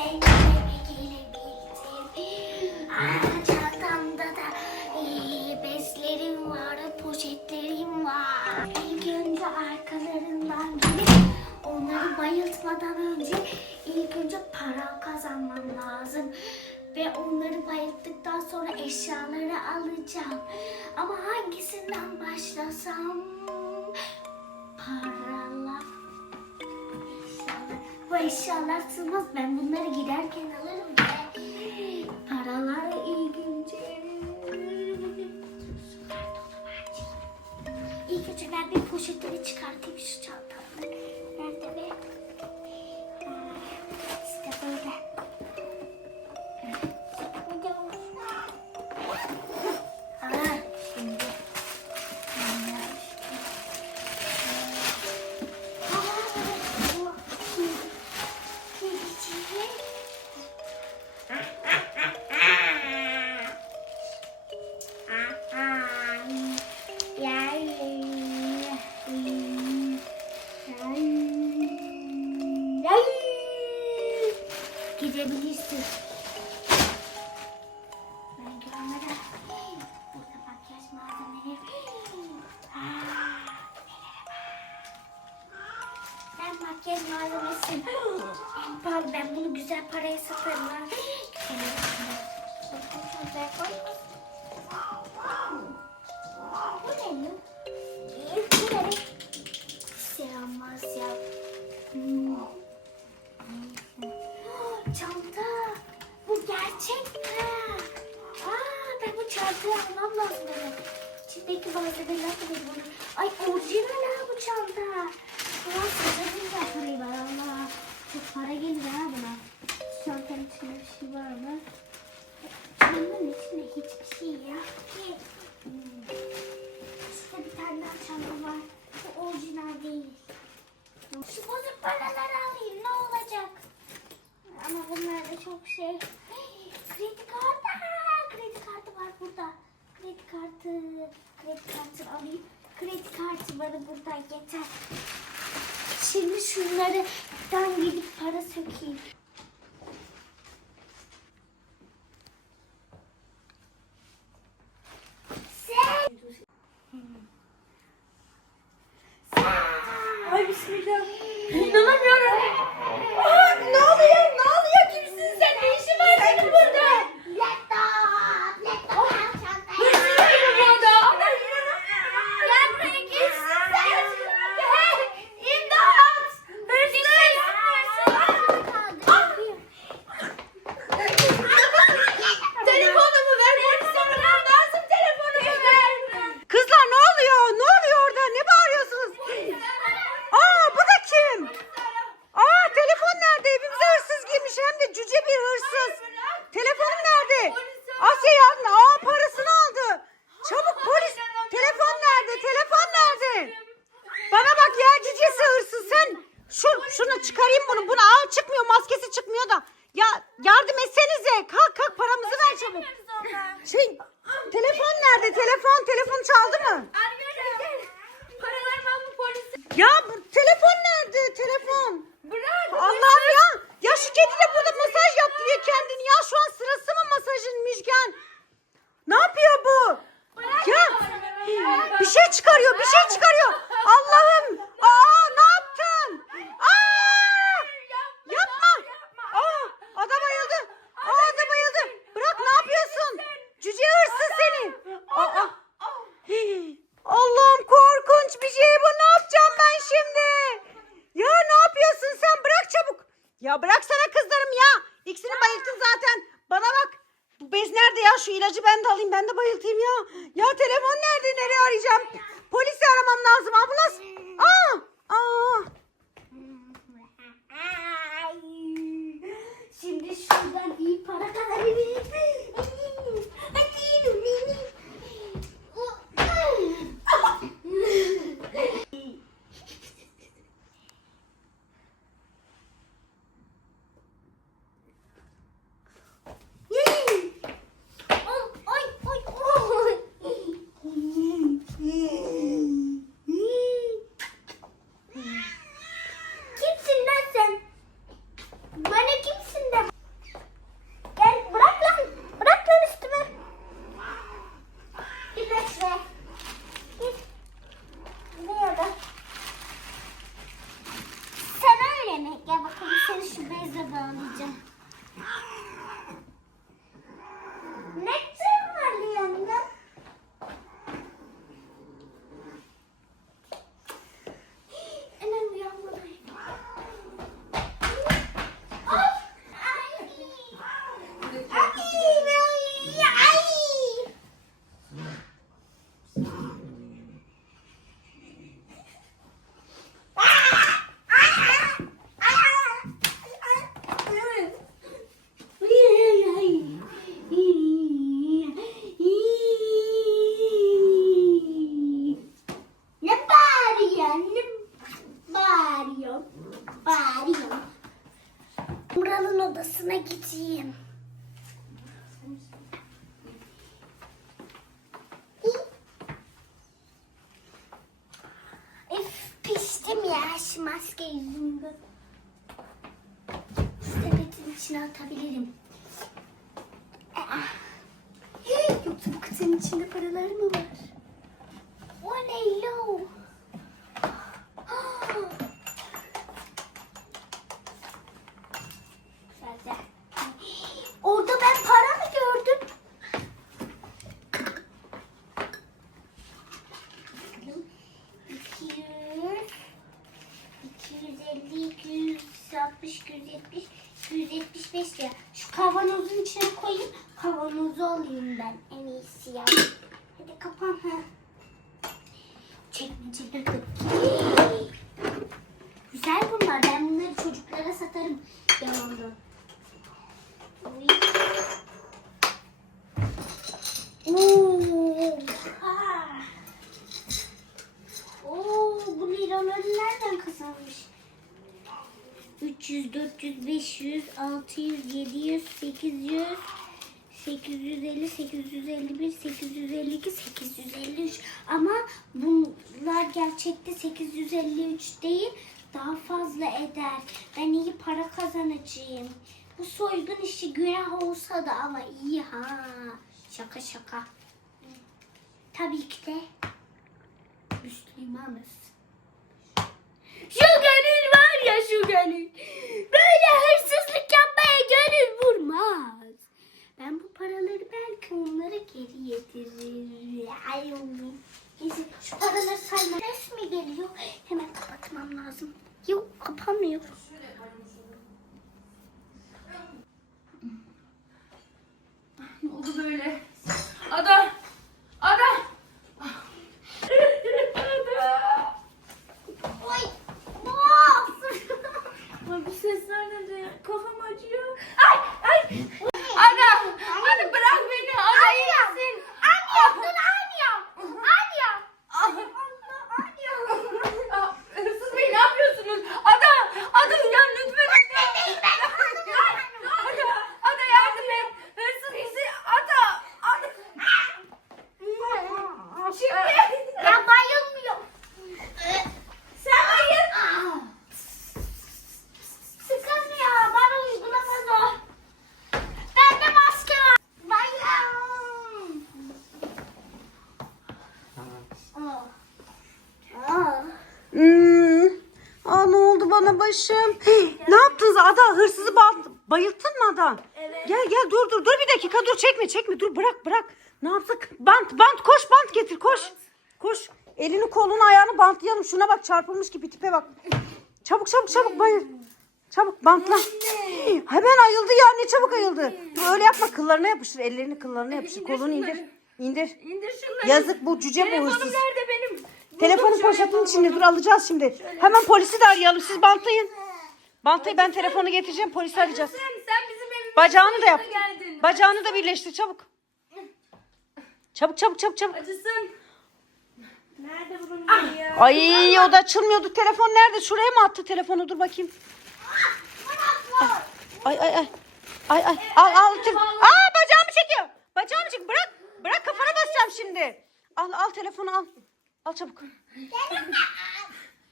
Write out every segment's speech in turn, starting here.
evime gelebildim. Aa, da bezlerim var, poşetlerim var. İlk önce arkalarından gelip onları bayıltmadan önce ilk önce para kazanmam lazım. Ve onları bayılttıktan sonra eşyaları alacağım. Ama hangisinden başlasam? Paralar. Bu eşyalar sığmaz. Ben bunları giderken alırım be. Paralar önce. İlk önce ben bir poşetleri makyaj malzemesi. Pahalı. Ben bunu güzel paraya satarım. ha. Bu ne? Ee, Bu ne? Hmm. Çanta. Bu gerçek mi? Aa, ben bu çantayı almam lazım benim. İçindeki malzemeler de bunu. Ay orijinal ha bu çanta. Sarılın da parayı Allah. Para gelir ha buna. Çantanın içinde bir şey var mı? Çantanın içinde hiçbir şey. Hmm. İşte bir tane daha çanta. Şu bozuk paraları alayım ne olacak? Ama bunlar da çok şey. Kredi kartı. Kredi kartı var burada. Kredi kartı. Kredi kartı alayım. Kredi kartı bana buradan yeter. Şimdi şunları ben gidip para sökeyim. Sen. Ay bismillah. İnanamıyorum. Aa, ne oluyor? Ne oluyor? Kimsin sen? Ne işin var senin burada? Laptop. Laptop. Çanta. Hırsız gibi burada. Ana inanamıyorum. Gel buraya geçsin sen. Gel. İmdat. Hırsız. Telefonumu ver. Polise aramam lazım. Telefonumu ver. Kızlar ne oluyor? Ne oluyor orada? Ne bağırıyorsunuz? Aa kim? Aa telefon nerede? Evimize hırsız girmiş hem de cüce bir hırsız. Telefonum nerede? Asya yardım. Aa parasını aldı. Çabuk polis. Telefon nerede? Telefon nerede? Bana bak ya cücesi hırsız sen. Şu, şunu çıkarayım bunu. Bunu aa çıkmıyor maskesi çıkmıyor da. Ya yardım etsenize. Kalk kalk paramızı ver çabuk. Şey telefon nerede? Telefon telefon çaldı mı? Paralarımı alma polisi. Ya bu telefon nerede? Telefon. Bırak. Allah'ım ya. Ya şu kedi de burada masaj yaptırıyor kendini. Ya şu an sırası mı masajın Müjgan? Ne yapıyor bu? Ya bir şey çıkarıyor, bir şey çıkarıyor. Allah'ım. Aa ne yaptın? Aa! Yapma. Aa ada bayıldı. Aa ada bayıldı. Bırak ne yapıyorsun? Cüce hırsız seni. Aa. Hii. Allah'ım korkunç bir şey bu. Ne yapacağım ben şimdi? Ya ne yapıyorsun sen? Bırak çabuk. Ya bıraksana kızlarım ya. İkisini bayılttın zaten. Bana bak. Bu bez nerede ya? Şu ilacı ben de alayım. Ben de bayıltayım ya. Ya telefon nerede? Nereye arayacağım? Polisi aramam lazım. Ambulans. Aa! Aa! Şimdi şuradan iyi para kazanabiliriz. Piştim ya şu maske yüzünden. Sepetin içine atabilirim. Aa. Yoksa bu kutunun içinde paralar mı var? Kavanozun içine koyayım, kavanozu alayım ben en iyisi ya. Hadi kapan ha. De. Güzel bunlar. Ben bunları çocuklara satarım. Uy. Oo. Ah. Oo, bu liraları nereden kazanmış? 300, 400, 500, 600, 700, 800, 850, 851, 852, 853. Ama bunlar gerçekte 853 değil, daha fazla eder. Ben iyi para kazanacağım. Bu soygun işi günah olsa da ama iyi ha. Şaka şaka. Tabii ki de Müslümanız. Şu gönül ya şu gönül. Böyle hırsızlık yapmaya gönül vurmaz. Ben bu paraları belki onlara geri yediririm. Ay oğlum. Şu paraları sayma. Ses mi geliyor? Hemen kapatmam lazım. Yok kapanmıyor. Ne oldu böyle? Ada! Ada! Ada! Oy. Of. Ay, bu sesler ne de? Kafam acıyor. Ay! Ay! Ada! Ada bırak beni! Ada iyi misin? Anya dur Anya. Anya. Ah! Anya. Ah, Hırsız Bey ne yapıyorsunuz? Ada! Ada uyan lütfen Ada! Ada! Ada yardım et! Hırsız bizi! Ada! Ada! Şimdi! Ben bayılmıyorum. Sen hayır! Sıkılmıyor. Bana uygulamaz o. Bende maske var. Bayım. Aa. Aa. Hmm. Aa bana başım? ne yaptınız Ada? Hırsızı ba- bayılttın mı Ada? Evet. Gel gel dur dur dur bir dakika dur çekme çekme dur bırak bırak. Ne yaptık? Bant bant koş bant getir koş. Koş. Elini kolunu ayağını bantlayalım. Şuna bak çarpılmış gibi tipe bak. Çabuk çabuk çabuk bayıl. Çabuk bantla. Hemen ayıldı ya ne çabuk ayıldı. Dur öyle yapma kıllarına yapıştır. Ellerini kıllarına yapıştır. Kolunu indir. İndir. İndir şunları. Yazık bu cüce bu Telefonum hırsız. nerede benim? Poşetinin yapalım içinde dur alacağız şimdi. Hemen polisi de arayalım. Siz bantlayın. Bantlayın ben telefonu getireceğim polisi arayacağız. Sen, bizim evimize Bacağını da yap. geldin. Bacağını da birleştir çabuk. Çabuk çabuk çabuk çabuk. Acısın. Nerede bunun Ah. ya? Ay o da açılmıyordu. Telefon nerede? Şuraya mı attı telefonu? Dur bakayım. Ay ay ay. Ay ay. Al al. Tüm. Aa bacağımı çekiyor. Bacağımı çek. Bırak. Bırak kafana basacağım şimdi. Al al telefonu al. Al çabuk.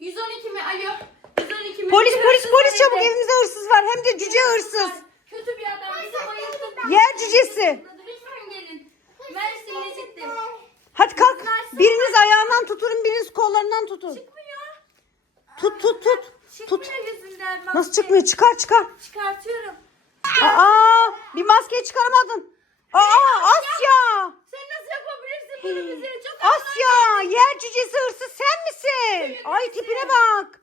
112 mi? Alo. 112 mi? Polis polis polis çabuk evde. evimizde hırsız var. Hem de cüce hırsız. Kötü bir adam bizi bayılttı. Yer cücesi. Lütfen gelin. Mersin'e gittim. Hadi kalk. Biriniz ayağından tutun, biriniz kollarından tutun. Çıkmıyor. Tut tut tut. Tut. Çıkmıyor maske. Nasıl çıkmıyor? Çıkar çıkar. Çıkartıyorum. Aa bir maskeyi çıkaramadın. Aa Asya. Sen nasıl yapabilirsin bunu bize? Çok Asya yer cücesi hırsız sen misin? Ay tipine bak.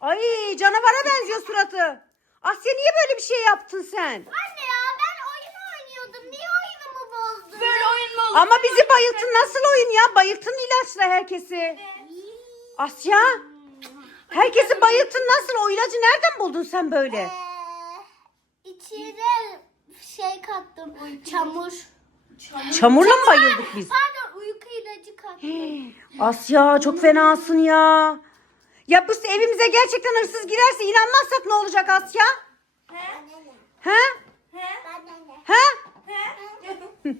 Ay canavara benziyor suratı. Asya niye böyle bir şey yaptın sen? Anne ya ben oyun oynuyordum. Niye oyunumu bozdun? Böyle oyun mu olur? Ama bizi bayıltın nasıl oyun ya? Bayıltın ilaçla herkesi. Asya herkesi bayıltın nasıl? O ilacı nereden buldun sen böyle? Ee, içine şey kattım. Çamur. Çamurla mı bayıldık biz? Pardon uyku ilacı kattım. Asya çok fenasın ya. Ya bu evimize gerçekten hırsız girerse inanmazsak ne olacak Asya? He? He? He? He?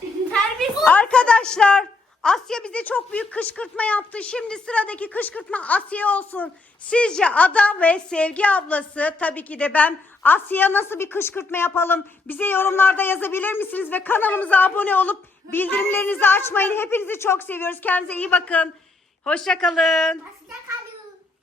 Terbiyesiz. Arkadaşlar Asya bize çok büyük kışkırtma yaptı. Şimdi sıradaki kışkırtma Asya olsun. Sizce Ada ve Sevgi ablası tabii ki de ben Asya'ya nasıl bir kışkırtma yapalım? Bize yorumlarda yazabilir misiniz? Ve kanalımıza abone olup bildirimlerinizi açmayın. Hepinizi çok seviyoruz. Kendinize iyi bakın. Hoşçakalın. Hoşça kalın.